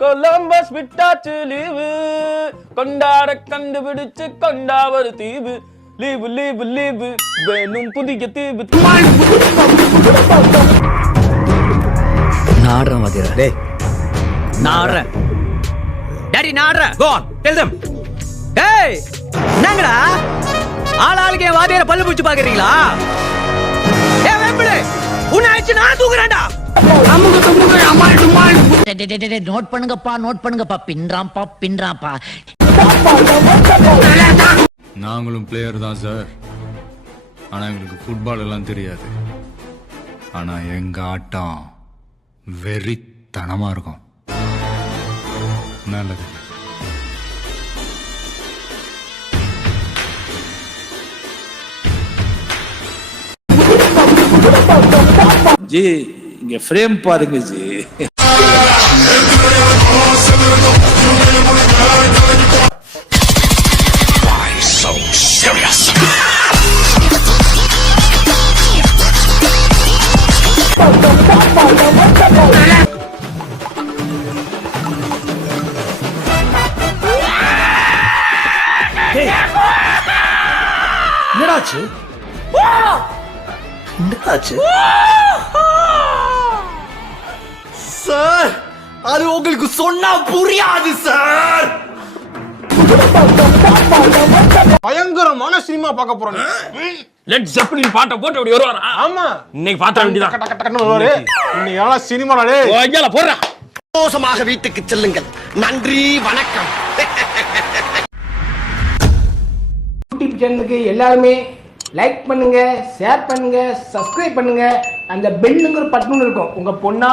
Columbus விட்டாச்சு leave, கொண்டாட கண்டுபிடிச்சு கொண்டாவது தீவு, லீவு லீவு லீவு வேணும் புதிய தீவு. நாடுறேன் வாத்தியாரே. டேய் நாடுறேன் டாடி நாடுறேன். Go on tell them. டேய் என்னங்கடா ஆளாளுக்கு என் வாத்தியார பல்லு பூச்சி பாக்குறீங்களா? ஏய் வெம்பளே உன்னை அடிச்சு நான் தூக்குறேன்டா. நோட் பண்ணுங்கப்பா நோட் பண்ணுங்கப்பா. பின்றாம்பா பின்றாம்பா. நாங்களும் பிளேயர் தான் சார், ஆனா எங்களுக்கு ஃபுட்பால் எல்லாம் தெரியாது. ஆனா எங்க ஆட்டம் வெறித்தனமா இருக்கும். நல்லது. ஜி இங்க ஃப்ரேம் பாருங்க ஜி. என்னடாச்சு என்னடாச்சு சார்? அது உங்களுக்கு சொன்னா புரியாது சார். பயங்கரமான சினிமா பார்க்க போறோம். லெட் ஜெப்பலின் பாட்டை போட்டு அப்படி வருவாரா? ஆமா, இன்னைக்கு பாத்த வேண்டியதா டக்கு டக்கு டக்குன்னு வருவாரு. இன்னைக்கு எல்லாம் சினிமாலே ஓய்யால போறா. சந்தோஷமாக வீட்டுக்கு செல்லுங்கள். நன்றி வணக்கம். யூடியூப் சேனலுக்கு எல்லாருமே லைக் பண்ணுங்க, ஷேர் பண்ணுங்க, சப்ஸ்கிரைப் பண்ணுங்க. அந்த பெல்லுங்கிற பட்டன் இருக்கும் உங்க பொண்ணா